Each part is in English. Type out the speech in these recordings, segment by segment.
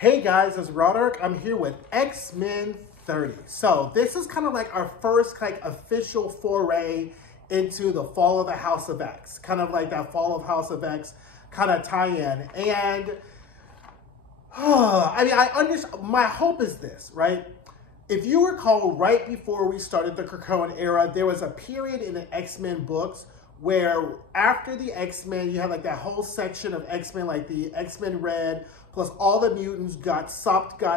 Hey guys, it's Roderick. I'm here with X-Men 30. So this is kind of like our first official foray into the fall of the House of X. Kind of like that fall of House of X kind of tie-in. And I mean, I understand. My hope is this, right? If you recall, right before we started the Krakoan era, there was a period in the X-Men books where after the X-Men, you had like that whole section of X-Men, like the X-Men Red, plus all the mutants got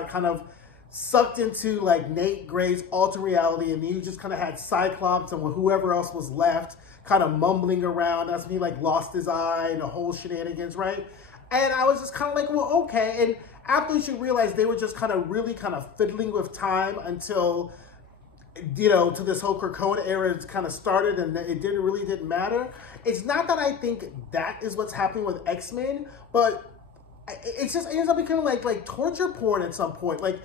kind of sucked into like Nate Gray's alternate reality, and then you just kind of had Cyclops and whoever else was left kind of mumbling around. That's when he like lost his eye and the whole shenanigans, right? And I was just kind of like, well, okay. And after you realize they were just really fiddling with time until, you know, to this whole Krakoan era kind of started, and it really didn't matter. It's not that I think that is what's happening with X-Men, but it ends up becoming like torture porn at some point. Like,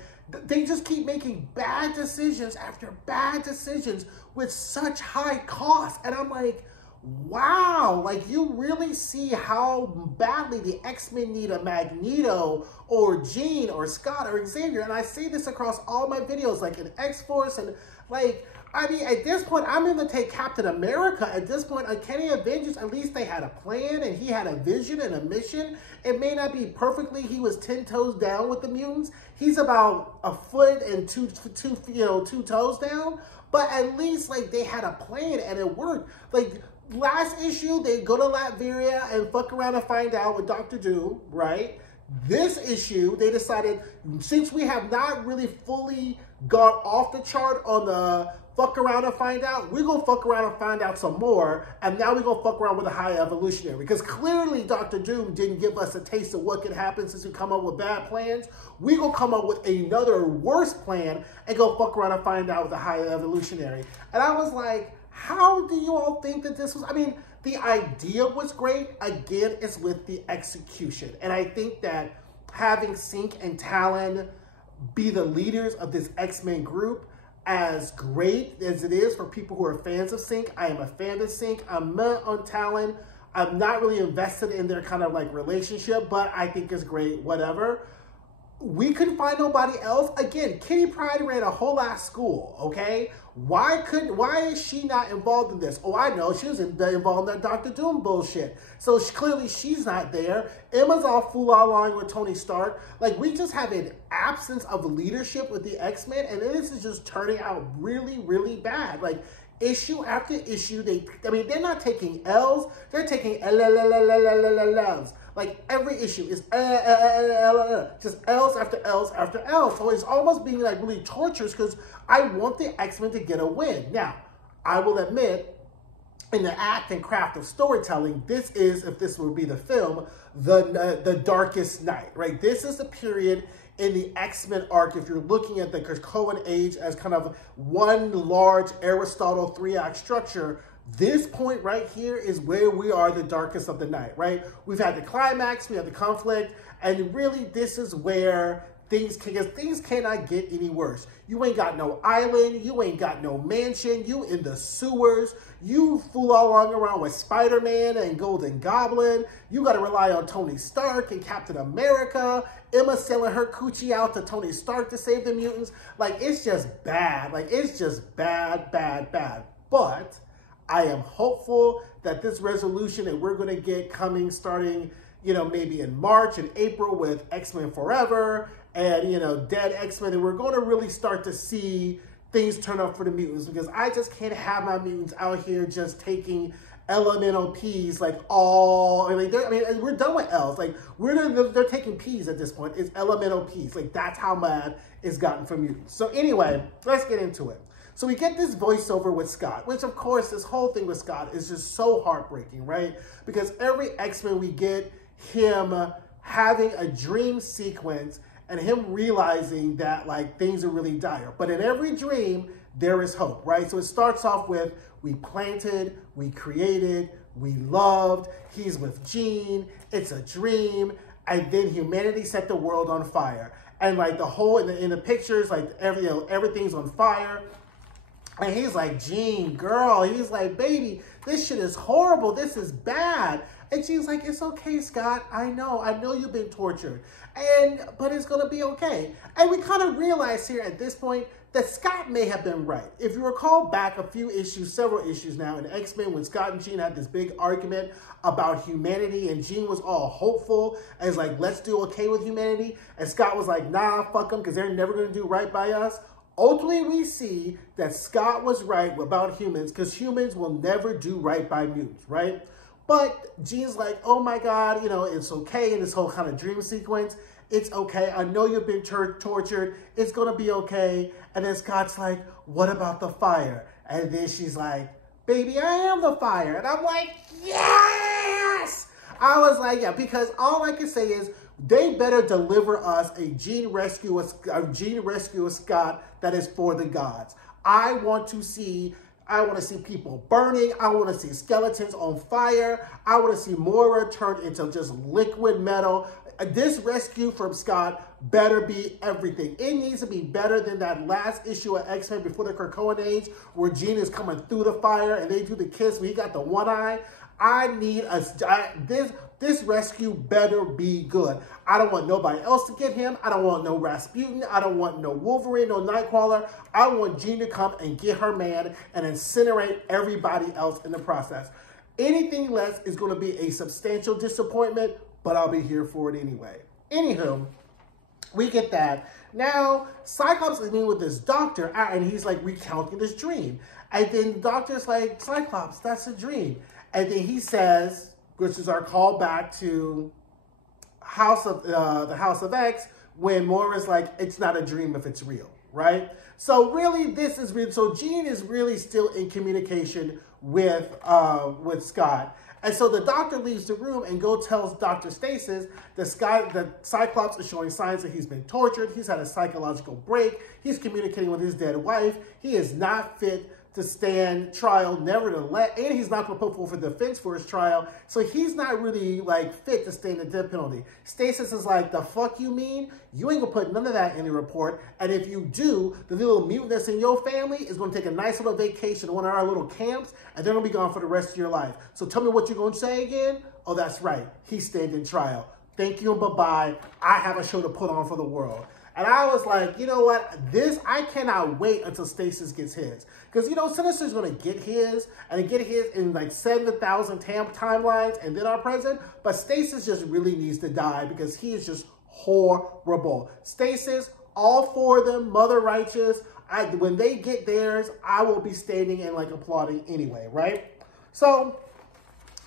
they just keep making bad decisions after bad decisions with such high cost. And I'm like, wow, like you really see how badly the X-Men need a Magneto or Jean or Scott or Xavier. And I say this across all my videos, like in X-Force, and like, I mean, at this point, I'm going to take Captain America. At this point, Uncanny Avengers, at least they had a plan and he had a vision and a mission. It may not be perfectly, he was 10 toes down with the mutants. He's about a foot and two toes down. But at least like they had a plan and it worked. Like last issue, they go to Latveria and fuck around and find out with Dr. Doom, right? This issue, they decided, since we have not really fully gone off the chart on the fuck around and find out, we're going to fuck around and find out some more, and now we're going to fuck around with a high evolutionary, because clearly Dr. Doom didn't give us a taste of what could happen since we come up with bad plans. We're going to come up with another worse plan and go fuck around and find out with a high evolutionary. And I was like, how do you all think that this was? I mean, the idea was great. Again, it's with the execution. And I think that having Synch and Talon be the leaders of this X-Men group, as great as it is for people who are fans of Synch, I am a fan of Synch. I'm not on Talon. I'm not really invested in their kind of like relationship, but I think it's great, whatever. We couldn't find nobody else. Again, Kitty Pryde ran a whole ass school, okay? Why is she not involved in this? Oh, I know, she was involved in that Dr. Doom bullshit. So clearly she's not there. Emma's all fool-all-line with Tony Stark. Like, we just have an absence of leadership with the X-Men, and this is just turning out really, really bad. Like, issue after issue, they're not taking L's, they're taking L's. Like, every issue is just L's after L's after L's. So it's almost being like really torturous, because I want the X-Men to get a win. Now, I will admit, in the act and craft of storytelling, this is, if this would be the film, the darkest night, right? This is the period in the X-Men arc, if you're looking at the Krakoan age as kind of one large Aristotle 3-act structure, this point right here is where we are the darkest of the night, right? We've had the climax, we have the conflict, and really this is where things cannot get any worse. You ain't got no island, you ain't got no mansion, you in the sewers, you fool all along around with Spider-Man and Golden Goblin, you gotta rely on Tony Stark and Captain America, Emma selling her coochie out to Tony Stark to save the mutants. Like, it's just bad. Like, it's just bad, bad, bad. But I am hopeful that this resolution that we're going to get coming starting, you know, maybe in March and April with X-Men Forever and, you know, Dead X-Men, and we're going to really start to see things turn up for the mutants, because I just can't have my mutants out here just taking elemental P's like all, we're done with L's. Like, they're taking P's at this point. It's elemental P's. Like, that's how mad it's gotten for mutants. So anyway, let's get into it. So we get this voiceover with Scott, which of course, this whole thing with Scott is just so heartbreaking, right? Because every X-Men we get him having a dream sequence and him realizing that like things are really dire. But in every dream, there is hope, right? So it starts off with, we planted, we created, we loved, he's with Jean, it's a dream, and then humanity set the world on fire. And like the whole, in the pictures, like everything's on fire. And he's like, Jean, girl, he's like, baby, this shit is horrible, this is bad. And she's like, it's okay, Scott, I know you've been tortured. but it's going to be okay. And we kind of realize here at this point that Scott may have been right. If you recall back several issues now in X-Men, when Scott and Jean had this big argument about humanity, and Jean was all hopeful and was like, let's do okay with humanity. And Scott was like, nah, fuck them, because they're never going to do right by us. Ultimately, we see that Scott was right about humans, because humans will never do right by mutants, right? But Jean's like, oh my God, it's okay in this whole kind of dream sequence. It's okay. I know you've been tortured. It's going to be okay. And then Scott's like, what about the fire? And then she's like, baby, I am the fire. And I'm like, yes! I was like, yeah, because all I can say is they better deliver us a Jean rescue Scott that is for the gods. I want to see people burning. I want to see skeletons on fire. I want to see Moira turned into just liquid metal. This rescue from Scott better be everything. It needs to be better than that last issue of X-Men before the Krakoan age, where Jean is coming through the fire and they do the kiss where he got the one eye. This rescue better be good. I don't want nobody else to get him. I don't want no Rasputin. I don't want no Wolverine, no Nightcrawler. I want Jean to come and get her man and incinerate everybody else in the process. Anything less is going to be a substantial disappointment, but I'll be here for it anyway. Anywho, we get that. Now, Cyclops is meeting with this doctor, and he's like recounting this dream. And then the doctor's like, Cyclops, that's a dream. And then he says, which is our call back to the House of X, when Moira's like, it's not a dream if it's real, right? So really, this is real. So Jean is really still in communication with Scott. And so the doctor leaves the room and tells Dr. Stasis that Cyclops is showing signs that he's been tortured. He's had a psychological break. He's communicating with his dead wife. He is not fit to stand trial, nevertheless, and he's not going to put forward a defense for his trial, so he's not really fit to stand the death penalty. Stasis is like, the fuck you mean? You ain't gonna put none of that in the report, and if you do, the little mutant that's in your family is gonna take a nice little vacation to one of our little camps, and they're gonna be gone for the rest of your life. So tell me what you're gonna say again? Oh, that's right, he's standing trial. Thank you and bye-bye. I have a show to put on for the world. And I was like, you know what? I cannot wait until Stasis gets his. Because, Sinister's going to get his, and get his in 7,000 timelines, and then our present. But Stasis just really needs to die because he is just horrible. Stasis, all four of them, Mother Righteous. When they get theirs, I will be standing and applauding anyway, right? So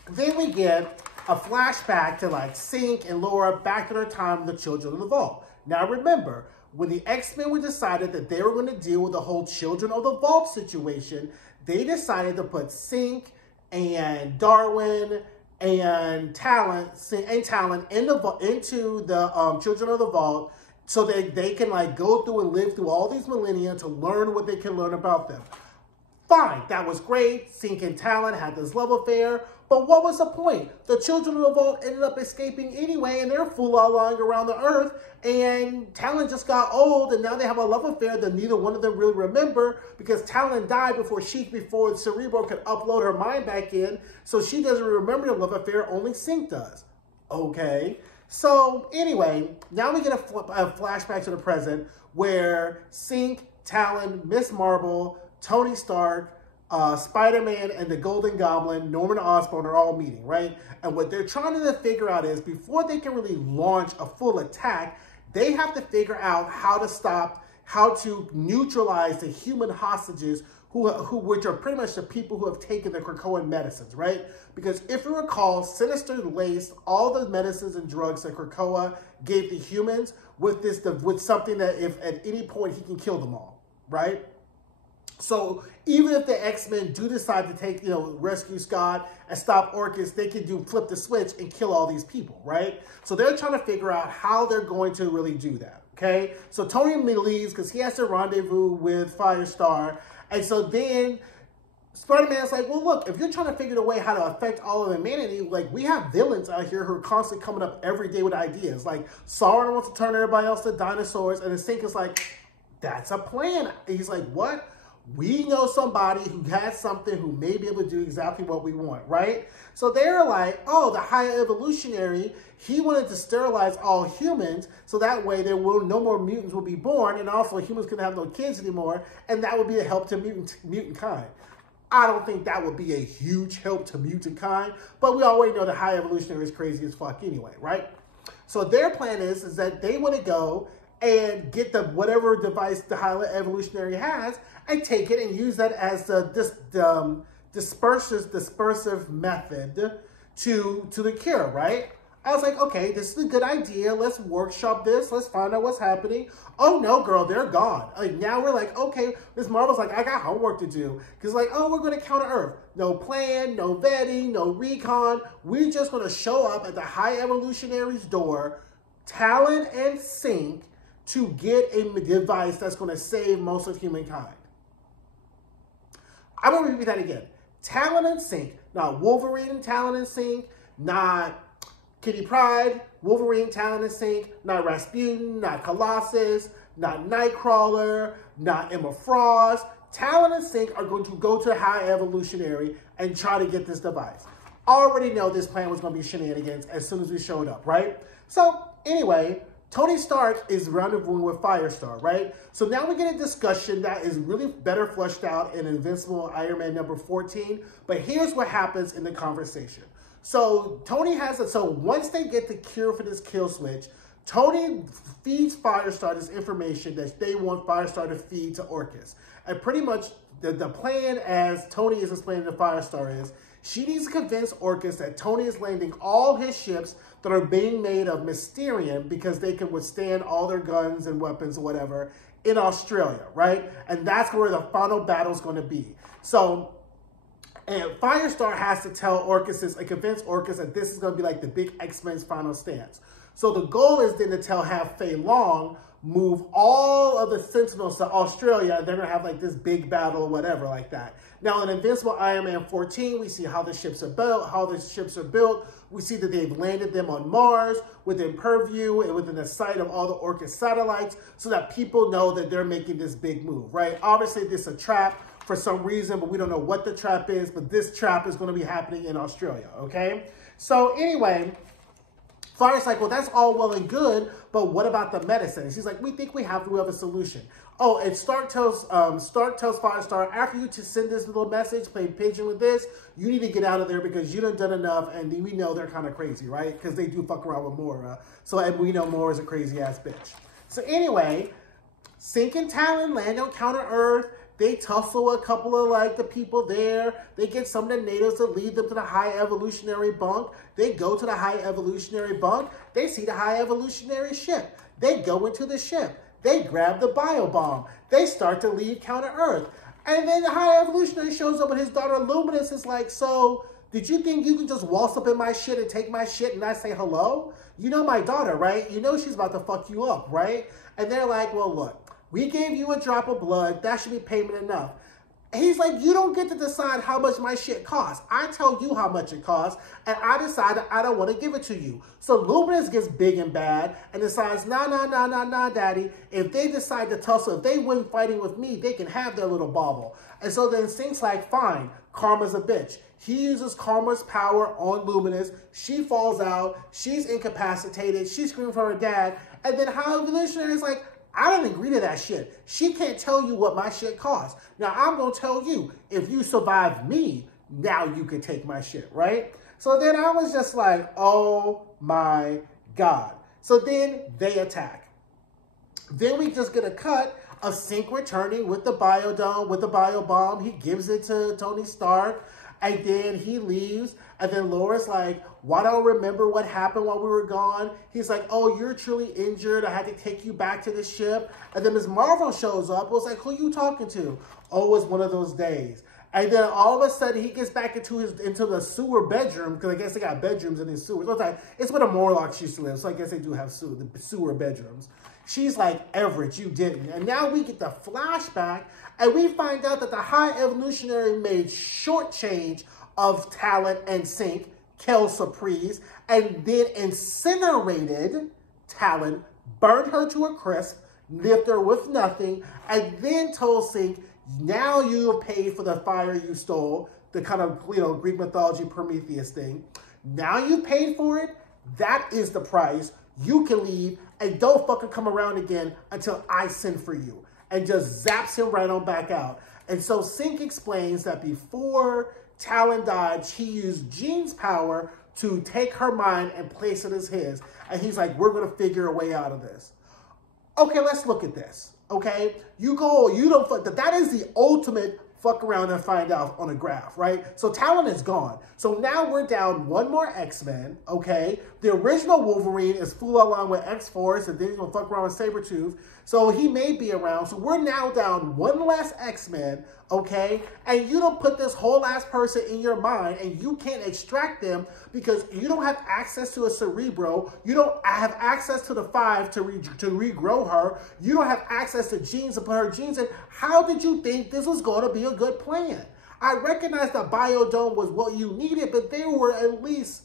then we get a flashback to Synch and Laura back in their time with the Children of the Vault. Now remember, when the X-Men decided that they were going to deal with the whole Children of the Vault situation, they decided to put Synch and Darwin and Talon into the Children of the Vault, so that they can go through and live through all these millennia to learn what they can learn about them. Fine, that was great. Synch and Talon had this love affair. But what was the point? The Children of the Vault ended up escaping anyway, and they're lying around the Earth, and Talon just got old, and now they have a love affair that neither one of them really remember, because Talon died before Cerebro could upload her mind back in, so she doesn't remember the love affair, only Synch does. Okay. So anyway, now we get a flashback to the present, where Synch, Talon, Miss Marvel, Tony Stark, Spider-Man, and the Golden Goblin, Norman Osborn, are all meeting, right? And what they're trying to figure out is, before they can really launch a full attack, they have to figure out how to neutralize the human hostages which are pretty much the people who have taken the Krakoan medicines, right? Because if you recall, Sinister laced all the medicines and drugs that Krakoa gave the humans with something that if at any point he can kill them all, right? So even if the X-Men do decide to take, rescue Scott and stop Orchis, they can flip the switch and kill all these people, right? So they're trying to figure out how they're going to really do that, okay? So Tony leaves because he has to rendezvous with Firestar. And so then Spider-Man's like, well, look, if you're trying to figure a way how to affect all of humanity, we have villains out here who are constantly coming up every day with ideas. Sauron wants to turn everybody else to dinosaurs, and then Synch is like, that's a plan. And he's like, what? We know somebody who has something who may be able to do exactly what we want, right? So they're like, oh, the high evolutionary, he wanted to sterilize all humans so that way there will no more mutants will be born, and also humans couldn't have no kids anymore, and that would be a help to mutant kind. I don't think that would be a huge help to mutant kind, but we already know the high evolutionary is crazy as fuck anyway, right? So their plan is that they want to go and get the whatever device the high evolutionary has and take it and use that as the dispersive method to the cure, right? I was like, okay, this is a good idea. Let's workshop this. Let's find out what's happening. Oh no, girl, they're gone. Like now we're like, okay, Ms. Marvel's like, I got homework to do. Cause like, oh, we're gonna counter Earth. No plan, no vetting, no recon. We're just gonna show up at the high evolutionary's door, Talon and Synch, to get a device that's gonna save most of humankind. I'm gonna repeat that again. Talon and Synch, not Wolverine and Talon and Synch, not Kitty Pryde, Wolverine, Talon and Synch, not Rasputin, not Colossus, not Nightcrawler, not Emma Frost. Talon and Synch are going to go to High Evolutionary and try to get this device. Already know this plan was going to be shenanigans as soon as we showed up, right? So anyway, Tony Stark is rendezvousing with Firestar, right? So now we get a discussion that is really better fleshed out in Invincible Iron Man number 14. But here's what happens in the conversation. So Tony has it. So once they get the cure for this kill switch, Tony feeds Firestar this information that they want Firestar to feed to Orchis. And pretty much the plan, as Tony is explaining to Firestar, is she needs to convince Orchis that Tony is landing all his ships that are being made of Mysterium because they can withstand all their guns and weapons or whatever in Australia, right? And that's where the final battle is going to be. So, and Firestar has to tell Orchis and convince Orchis that this is going to be like the big X-Men's final stance. So the goal is then to have Fei Long move all of the Sentinels to Australia, and they're going to have like this big battle or whatever like that. Now in Invincible Iron Man 14, we see how the ships are built, We see that they've landed them on Mars within purview and within the sight of all the Orchis satellites so that people know that they're making this big move, right? Obviously, this is a trap for some reason, but we don't know what the trap is, but this trap is going to be happening in Australia, okay? So anyway, Fire's like, well, that's all well and good, but what about the medicine? And she's like, we think we have a solution. Oh, and Stark tells Firestar, after you to send this little message, play pigeon with this, you need to get out of there because you done enough, and we know they're kind of crazy, right? Because they do fuck around with Moira. So, and we know Moira's a crazy-ass bitch. So anyway, Synch and Talon land on Counter-Earth. They tussle a couple of, like, the people there. They get some of the natives to lead them to the High Evolutionary bunk. They go to the High Evolutionary bunk. They see the High Evolutionary ship. They go into the ship. They grab the biobomb. They start to leave Counter-Earth. And then the High Evolutionary shows up and his daughter Luminous is like, so, did you think you can just waltz up in my shit and take my shit and not say hello? You know my daughter, right? You know she's about to fuck you up, right? And they're like, well, look, we gave you a drop of blood. That should be payment enough. And he's like, you don't get to decide how much my shit costs. I tell you how much it costs, and I decided I don't want to give it to you. So Luminous gets big and bad and decides, nah, daddy. If they decide to tussle, if they win fighting with me, they can have their little bauble. And so then Synch's like, fine, Karma's a bitch. He uses Karma's power on Luminous. She falls out. She's incapacitated. She's screaming for her dad. And then High Evolutionary is like, I didn't agree to that shit. She can't tell you what my shit costs. Now, I'm going to tell you, if you survive me, now you can take my shit, right? So then I was just like, oh my God. So then they attack. Then we just get a cut of Synch returning with the biodome, with the biobomb. He gives it to Tony Stark, and then he leaves. And then Laura's like, why don't I remember what happened while we were gone? He's like, oh, you're truly injured. I had to take you back to the ship. And then Ms. Marvel shows up. It was like, who are you talking to? Oh, it's one of those days. And then all of a sudden, he gets back into the sewer bedroom, because I guess they got bedrooms in his sewers. It's where the Morlocks used to live, so I guess they do have the sewer bedrooms. She's like, Everett, you didn't. And now we get the flashback, and we find out that the High Evolutionary made short change of Talon and Synch, Kel Surprise, and then incinerated Talon, burned her to a crisp, left her with nothing, and then told Synch, Now you have paid for the fire you stole, the kind of, Greek mythology Prometheus thing. Now you've paid for it. That is the price. You can leave and don't fucking come around again until I send for you. And just zaps him right on back out. And so Synch explains that before Talon died, she used Jean's power to take her mind and place it as his. And he's like, we're going to figure a way out of this. Okay, let's look at this. Okay, that is the ultimate fuck around and find out on a graph, right? So Talon is gone. So now we're down one more X-Men, okay? The original Wolverine is full along with X-Force, and then he's gonna fuck around with Sabretooth. So he may be around. So we're now down one less X-Men, okay? And you don't put this whole ass person in your mind, and you can't extract them because you don't have access to a Cerebro. You don't have access to the 5 to regrow her. You don't have access to genes to put her genes in. How did you think this was going to be a good plan? I recognize that Biodome was what you needed, but there were at least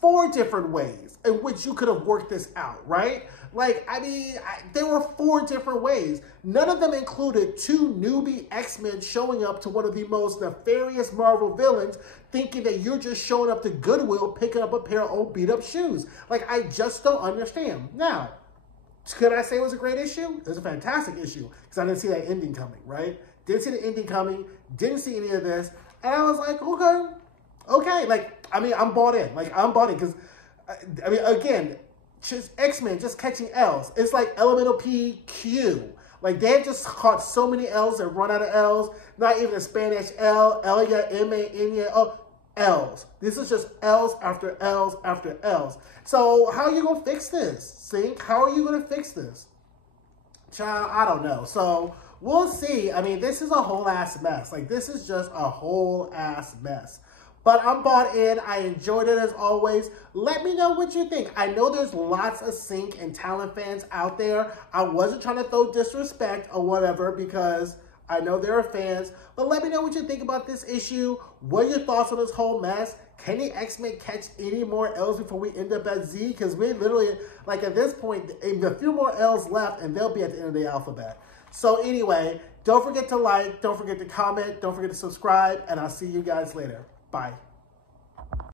4 different ways in which you could have worked this out, right? Like, I mean, there were 4 different ways. None of them included 2 newbie X-Men showing up to one of the most nefarious Marvel villains, thinking that you're just showing up to Goodwill, picking up a pair of old beat-up shoes. Like, I just don't understand. Now, could I say it was a great issue? It was a fantastic issue, because I didn't see that ending coming, right? Didn't see the ending coming, didn't see any of this, and I was like, okay. Like, I mean, I'm bought in. Like, I'm bought in, because, I mean, again, just X-Men just catching L's. It's like Elemental PQ. Like, they've just caught so many L's and run out of L's. Not even a Spanish L, Elia, M-A-N-A, oh, L's. This is just L's after L's after L's. So how are you going to fix this, Synch? How are you going to fix this? Child, I don't know. So we'll see. I mean, this is a whole ass mess. Like, this is just a whole ass mess. But I'm bought in. I enjoyed it as always. Let me know what you think. I know there's lots of Synch and Talon fans out there. I wasn't trying to throw disrespect or whatever because I know there are fans. But let me know what you think about this issue. What are your thoughts on this whole mess? Can the X-Men catch any more L's before we end up at Z? Because we literally, like at this point, a few more L's left and they'll be at the end of the alphabet. So anyway, don't forget to like, don't forget to comment, don't forget to subscribe, and I'll see you guys later. Bye.